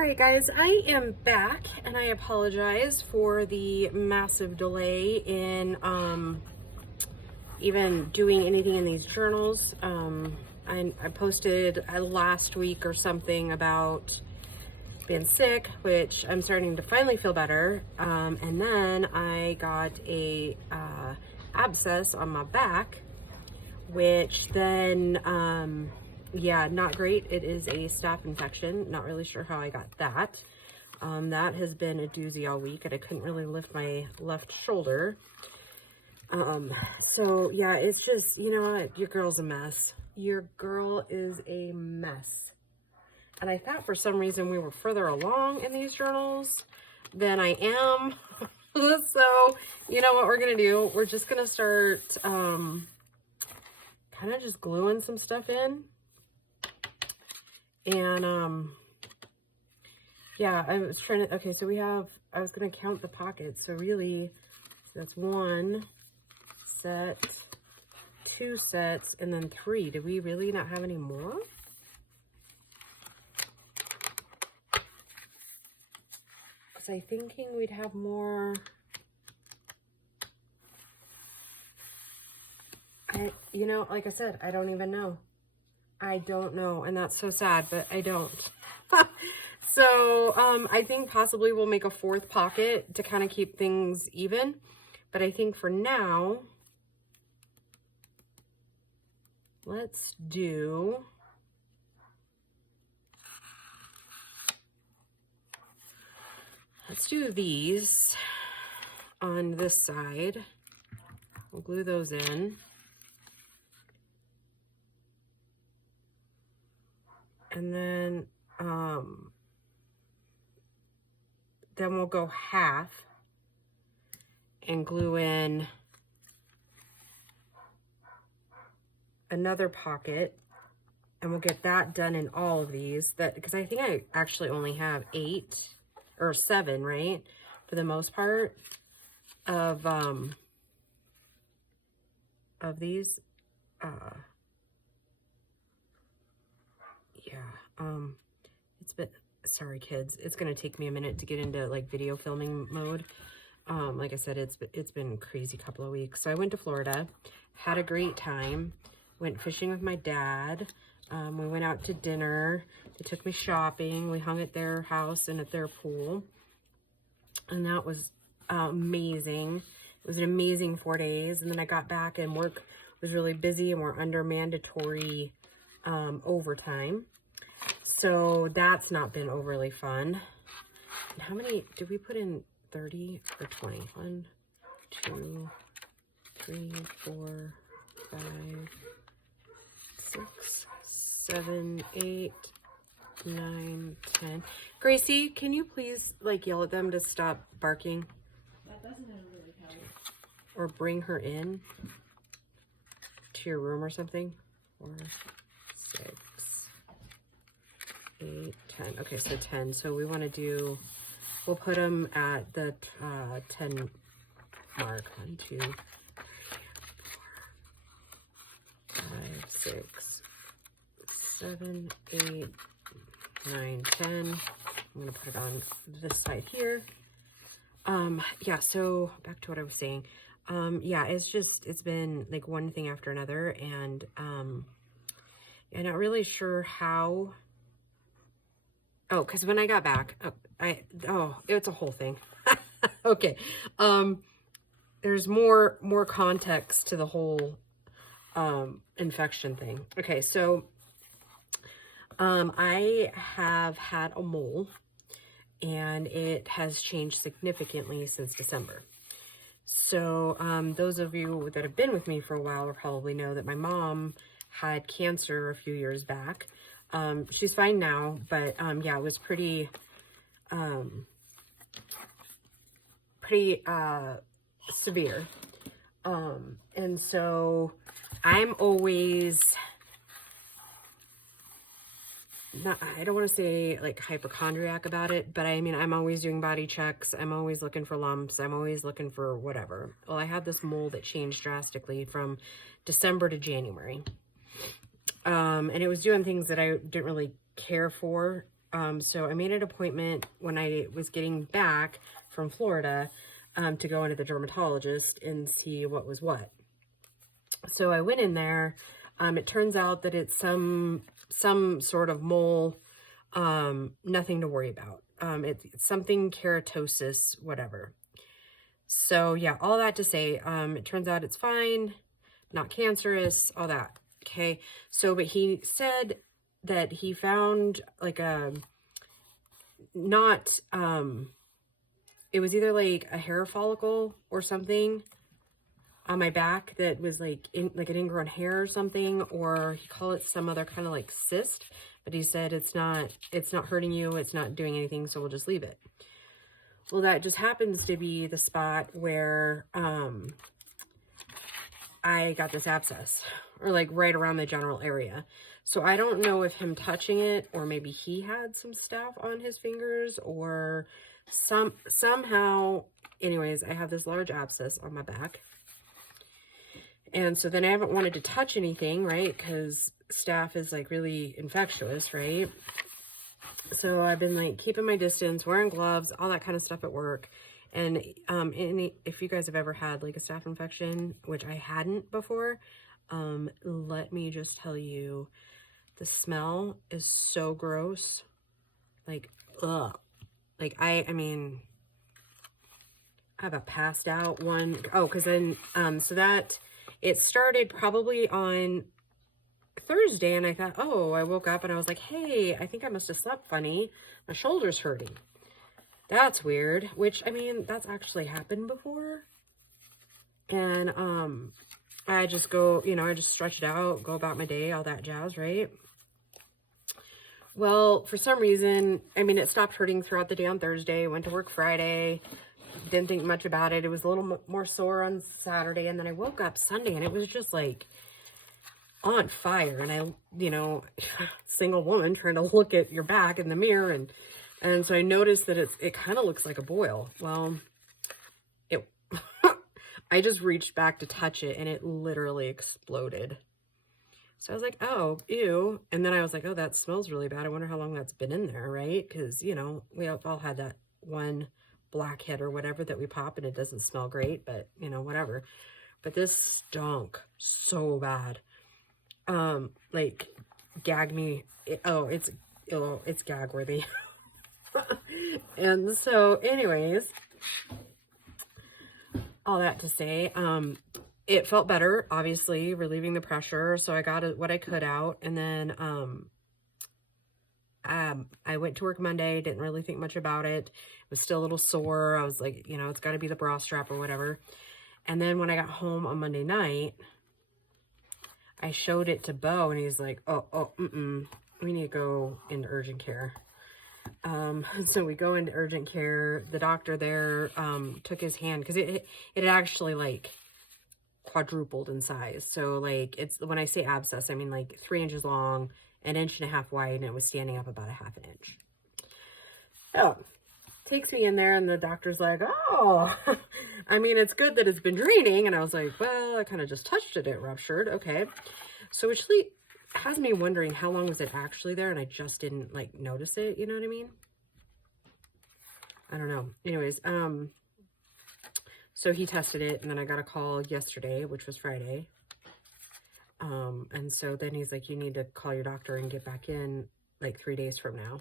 All right, guys, I am back and I apologize for the massive delay in even doing anything in these journals. I posted last week or something about being sick, which I'm starting to finally feel better. And then I got a abscess on my back, which then yeah, not great. It is a staph infection. Not really sure how I got that. That has been a doozy all week, and I couldn't really lift my left shoulder. So yeah, it's just, you know what? Your girl's a mess. Your girl is a mess. And I thought for some reason we were further along in these journals than I am. So, you know what we're going to do? We're just going to start kind of just gluing some stuff in. And, yeah, I was trying to, okay, so I was going to count the pockets. So really, so that's 1 set, 2 sets, and then 3. Did we really not have any more? Was I thinking we'd have more? You know, like I said, I don't even know. I don't know, and that's so sad, but I don't. So, I think possibly we'll make a 4th pocket to kind of keep things even. But I think for now, let's do these on this side. We'll glue those in. And then we'll go half and glue in another pocket, and we'll get that done in all of these. That because I think I actually only have 8 or 7, right, for the most part of these. Yeah, it's been, sorry kids, it's gonna take me a minute to get into like video filming mode. Like I said, it's been a crazy couple of weeks. So I went to Florida, had a great time, went fishing with my dad. We went out to dinner. They took me shopping. We hung at their house and at their pool, and that was amazing. It was an amazing 4 days. And then I got back and work was really busy, and we're under mandatory overtime. So that's not been overly fun. And how many did we put in? 30 or 20? 1, 2, 3, 4, 5, 6, 7, 8, 9, 10. Gracie, can you please like yell at them to stop barking? That doesn't really help. Or bring her in to your room or something? 4, 6, 8, 10. Okay, so 10. So we want to do, we'll put them at the 10 mark. 1, 2, 3, 4, 5, 6, 7, 8, 9, 10. I'm gonna put it on this side here. Yeah, so back to what I was saying. Yeah, it's been like one thing after another, and I'm not really sure how. Oh, because when I got back, it's a whole thing. Okay. There's more context to the whole infection thing. Okay, so I have had a mole, and it has changed significantly since December. So those of you that have been with me for a while will probably know that my mom had cancer a few years back. She's fine now, but yeah, it was pretty severe. And so I'm always I don't want to say like hypochondriac about it, but I mean, I'm always doing body checks. I'm always looking for lumps. I'm always looking for whatever. Well, I had this mole that changed drastically from December to January. And it was doing things that I didn't really care for So I made an appointment when I was getting back from Florida to go into the dermatologist and see what was what. So I went in there. It turns out that it's some sort of mole, nothing to worry about. It's something keratosis, whatever. So yeah, all that to say, it turns out it's fine, not cancerous, all that. Okay. So, but he said that he found like a, not, it was either like a hair follicle or something on my back that was like like an ingrown hair or something, or he called it some other kind of like cyst, but he said it's not hurting you, it's not doing anything, so we'll just leave it. Well, that just happens to be the spot where I got this abscess, or like right around the general area. So I don't know if him touching it, or maybe he had some stuff on his fingers, or somehow, anyways, I have this large abscess on my back. And so then I haven't wanted to touch anything, right? Because staph is like really infectious, right? So I've been like keeping my distance, wearing gloves, all that kind of stuff at work. And if you guys have ever had like a staph infection, which I hadn't before, let me just tell you, the smell is so gross. Like, ugh. Like I mean, I have a passed out one. Oh, because then, so that, it started probably on Thursday, and I thought, oh, I woke up and I was like, hey, I think I must have slept funny. My shoulder's hurting. That's weird, which, I mean, that's actually happened before. And, I just go, you know, I just stretch it out, go about my day, all that jazz, right? Well, for some reason, I mean, it stopped hurting throughout the day on Thursday, went to work Friday, didn't think much about it. It was a little more sore on Saturday, and then I woke up Sunday, and it was just, like, on fire. And I, you know, single woman trying to look at your back in the mirror, and so I noticed that it kind of looks like a boil. Well, I just reached back to touch it, and it literally exploded. So I was like, oh, ew. And then I was like, oh, that smells really bad. I wonder how long that's been in there, right? Because, you know, we all had that one blackhead or whatever that we pop, and it doesn't smell great, but, you know, whatever. But this stunk so bad. Like, gag me. It's gag worthy. And so, anyways, all that to say, it felt better, obviously, relieving the pressure. So I got what I could out. And then I went to work Monday, didn't really think much about it. It was still a little sore. I was like, you know, it's got to be the bra strap or whatever. And then when I got home on Monday night, I showed it to Bo, and he's like, we need to go into urgent care. So we go into urgent care. The doctor there took his hand, because it actually, like, quadrupled in size. So, like, it's, when I say abscess, I mean like 3 inches long, 1.5 inches wide, and it was standing up about 1/2 inch. So takes me in there, and the doctor's like, oh, I mean, it's good that it's been draining. And I was like, well, I kind of just touched it, it ruptured. Okay. So which has me wondering, how long was it actually there, and I just didn't like notice it, you know what I mean? I don't know. Anyways, so he tested it, and then I got a call yesterday, which was Friday. And so then he's like, you need to call your doctor and get back in like 3 days from now,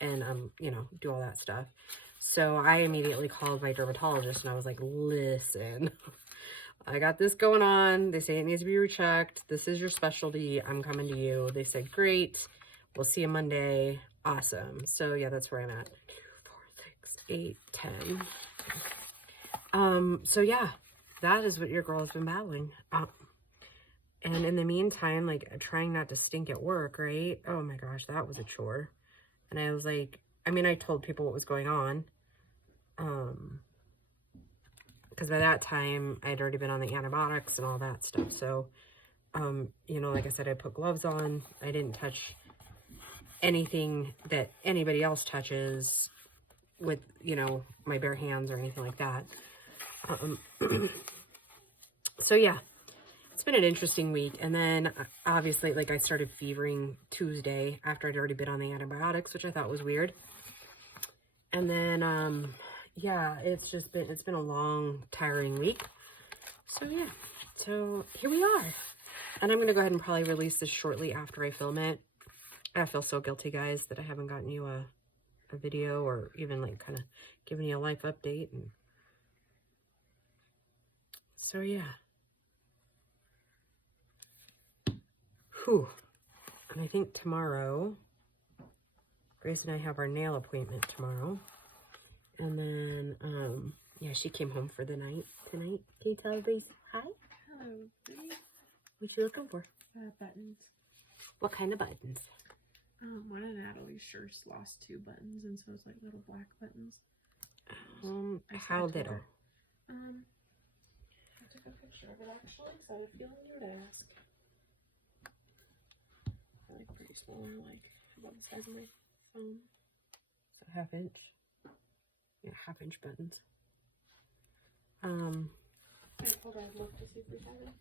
and, you know, do all that stuff. So I immediately called my dermatologist, and I was like, listen, I got this going on. They say it needs to be rechecked. This is your specialty. I'm coming to you. They said, great. We'll see you Monday. Awesome. So yeah, that's where I'm at. 2, 4, 6, 8, 10. So yeah, that is what your girl has been battling. And in the meantime, like, trying not to stink at work, right? Oh my gosh, that was a chore. And I was like, I mean, I told people what was going on. Because by that time, I'd already been on the antibiotics and all that stuff. So, you know, like I said, I put gloves on. I didn't touch anything that anybody else touches with, you know, my bare hands or anything like that. So yeah, it's been an interesting week. And then obviously, like, I started fevering Tuesday after I'd already been on the antibiotics, which I thought was weird. And then, yeah, it's been a long, tiring week. So yeah, so here we are. And I'm going to go ahead and probably release this shortly after I film it. I feel so guilty, guys, that I haven't gotten you a video or even like kind of giving you a life update. And so yeah. Whew. And I think tomorrow, Grace and I have our nail appointment tomorrow. And then, yeah, she came home for the night tonight. Can you tell everybody hi? Hello, baby. What you looking for? Buttons. What kind of buttons? One of Natalie's shirts lost 2 buttons, and so it's like little black buttons. How little? I took a picture of it actually, so I had a feeling you would ask. Like pretty small, like about the size of my phone. So 1/2 inch. Yeah, 1/2 inch buttons. Wait, hold on, look to see if there's any.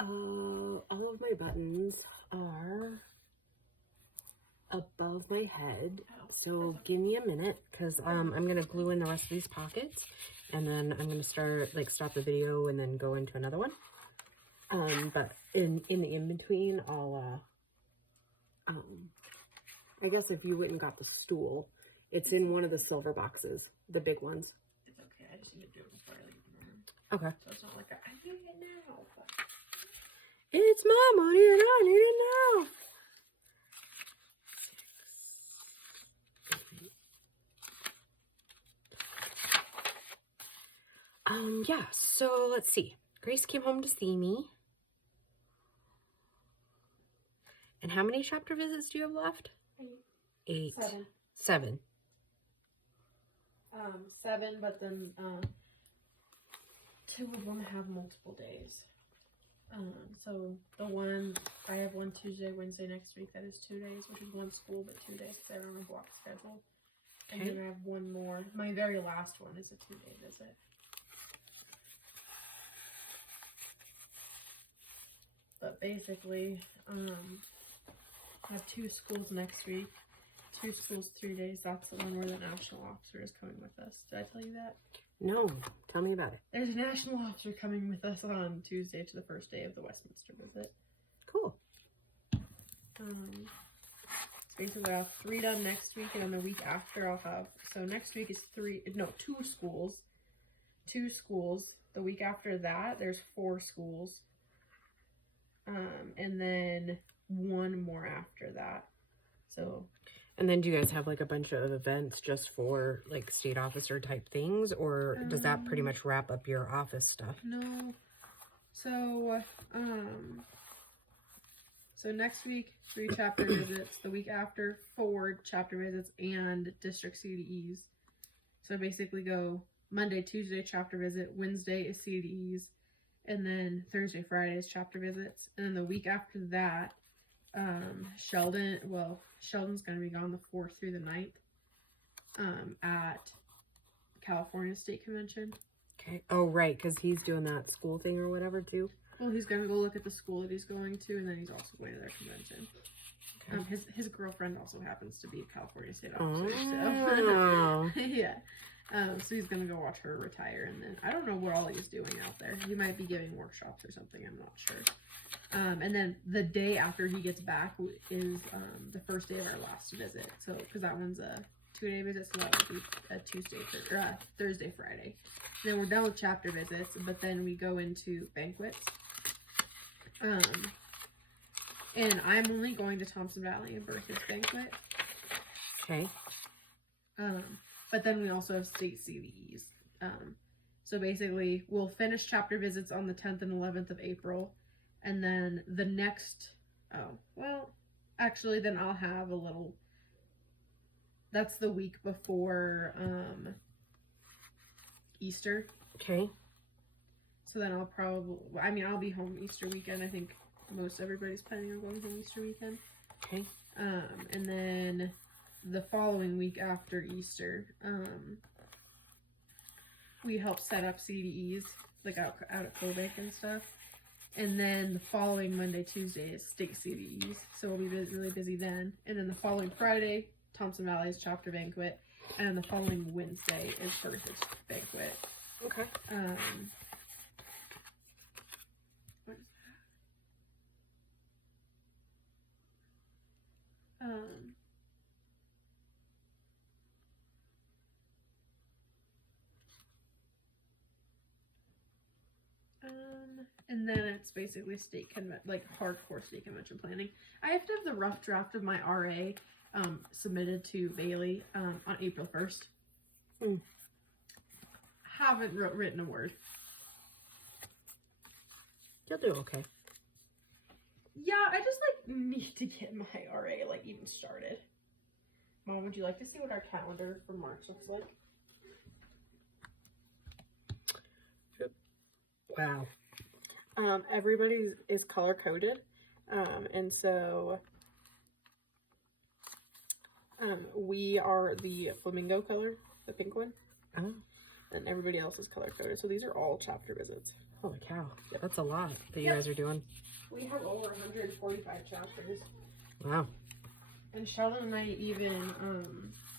All of my buttons are above my head. So give me a minute, because I'm gonna glue in the rest of these pockets, and then I'm gonna stop the video and then go into another one. But in the in-between, I'll I guess if you went and got the stool, it's in one of the silver boxes, the big ones. It's okay, I just need to do it before I leave the room. Okay. So it's not like I need it now. But... It's my money and I need it now. Yeah, so let's see. Grace came home to see me. And how many chapter visits do you have left? 8. 7. 7, but then 2 of them have multiple days. So I have one Tuesday, Wednesday next week. That is 2 days, which is 1 school, but 2 days because I run a block schedule. And then I have 1 more. My very last one is a 2-day visit. But basically, I have 2 schools next week. 2 schools, 3 days. That's the one where the national officer is coming with us. Did I tell you that? No. Tell me about it. There's a national officer coming with us on Tuesday to the first day of the Westminster visit. Cool. Basically, I'll have 3 done next week, and then the week after I'll have, so next week is 2 schools. 2 schools. The week after that, there's 4 schools. And then 1 more after that. So. And then do you guys have like a bunch of events just for like state officer type things, or does that pretty much wrap up your office stuff? No. So, so next week, 3 chapter visits. The week after, 4 chapter visits and district CDEs. So basically go Monday, Tuesday, chapter visit. Wednesday is CDEs. And then Thursday, Friday is chapter visits. And then the week after that, Sheldon's going to be gone the 4th through the 9th at California State Convention. Okay. Oh, right, because he's doing that school thing or whatever, too. Well, he's going to go look at the school that he's going to, and then he's also going to their convention. Okay. His girlfriend also happens to be a California State officer, so yeah. So he's going to go watch her retire, and then I don't know what all he's doing out there. He might be giving workshops or something, I'm not sure. And then the day after he gets back is the first day of our last visit. So, because that one's a 2-day visit, so that would be a Thursday, Friday. Then we're done with chapter visits, but then we go into banquets. And I'm only going to Thompson Valley and Berthoud's banquet. Okay. But then we also have state CVEs. So basically, we'll finish chapter visits on the 10th and 11th of April. And then the next, then I'll have a little, that's the week before Easter. Okay. So then I'll be home Easter weekend. I think most everybody's planning on going home Easter weekend. Okay. And then the following week after Easter, we help set up CDEs, like out at Kobeck and stuff. And then the following Monday, Tuesday is state CDEs, so we'll be really busy then. And then the following Friday, Thompson Valley's chapter banquet, and then the following Wednesday is Heritage banquet. Okay. What is that? And then it's basically hardcore state convention planning. I have to have the rough draft of my RA submitted to Bailey on April 1st. Haven't written a word. You'll do okay. Yeah, I just need to get my RA even started. Mom, would you like to see what our calendar for March looks like? Wow. Everybody is color coded. And so we are the flamingo color, the pink one. Oh. And everybody else is color coded. So these are all chapter visits. Holy cow. That's a lot that you guys are doing. We have over 145 chapters. Wow. And Charlotte and I even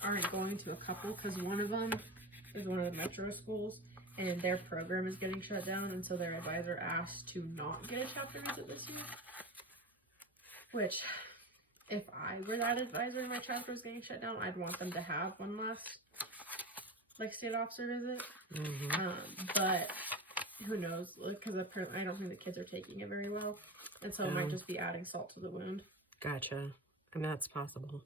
aren't going to a couple because one of them is one of the metro schools and their program is getting shut down, and so their advisor asked to not get a chapter visit this year. Which, if I were that advisor and my chapter was getting shut down, I'd want them to have one last state officer visit. But who knows? Because apparently I don't think the kids are taking it very well, and so it might just be adding salt to the wound. Gotcha. And that's possible.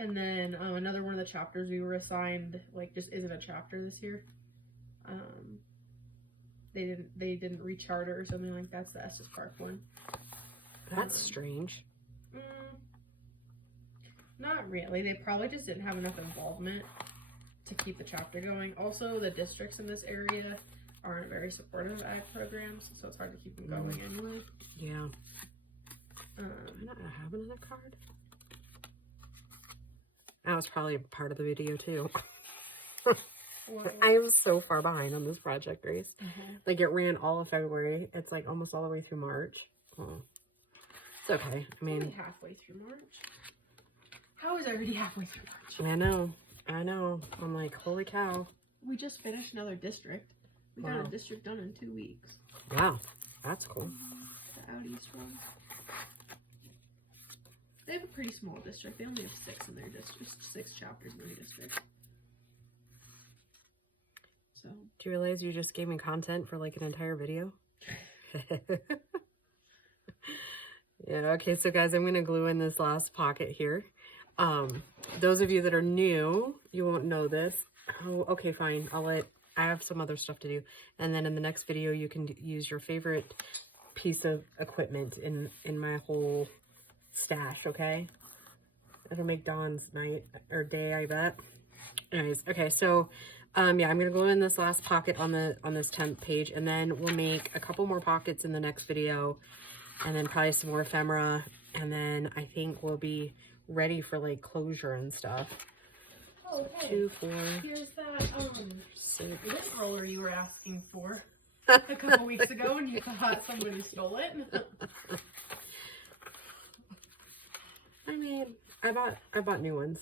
And then another one of the chapters we were assigned just isn't a chapter this year. They didn't recharter or something like that. It's the Estes Park one. That's strange. Not really. They probably just didn't have enough involvement to keep the chapter going. Also, the districts in this area aren't very supportive of ag programs, so it's hard to keep them going anyway. Yeah. Do I not have another card? That was probably part of the video too. I am so far behind on this project, Grace. It ran all of February. It's almost all the way through March. Oh. It's okay. I mean, only halfway through March. How is it already halfway through March? I know. I'm like, holy cow. We just finished another district. We got a district done in 2 weeks. Wow, that's cool. The out east one. They have a pretty small district. They only have 6 in their district. 6 chapters in their district. So. Do you realize you just gave me content for an entire video? Yeah, okay, so guys, I'm going to glue in this last pocket here. Those of you that are new, you won't know this. Oh, okay, fine. I have some other stuff to do. And then in the next video, you can use your favorite piece of equipment in my whole stash, okay? It'll make Dawn's night or day, I bet. Anyways, okay, so yeah, I'm gonna glue in this last pocket on this 10th page, and then we'll make a couple more pockets in the next video, and then probably some more ephemera, and then I think we'll be ready for closure and stuff. Oh, hey. 2, 4. Here's that 6. this roller you were asking for a couple weeks ago, and you thought somebody stole it. I mean, I bought new ones.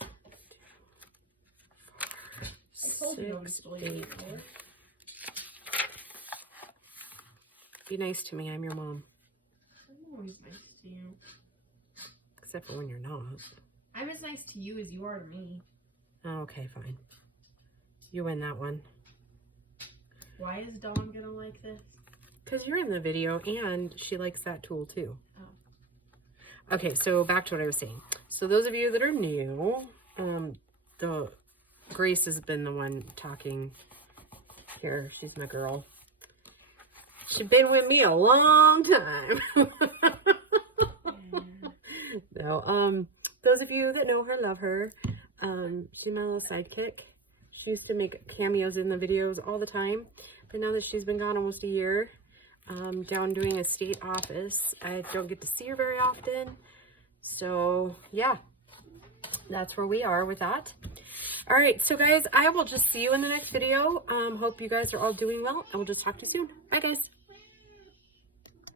I told you nobody stole your roller. Be nice to me. I'm your mom. I'm always nice to you. Except for when you're not. I'm as nice to you as you are to me. Oh, okay, fine. You win that one. Why is Dawn gonna like this? Because you're in the video, and she likes that tool too. Oh. Okay, so back to what I was saying. So those of you that are new, Grace has been the one talking here. She's my girl. She's been with me a long time. No, those of you that know her, love her. She's my little sidekick. She used to make cameos in the videos all the time, but now that she's been gone almost a year, down doing a state office, I don't get to see her very often. So yeah, that's where we are with that. All right, so guys, I will just see you in the next video. Hope you guys are all doing well, and we'll just talk to you soon. Bye, guys.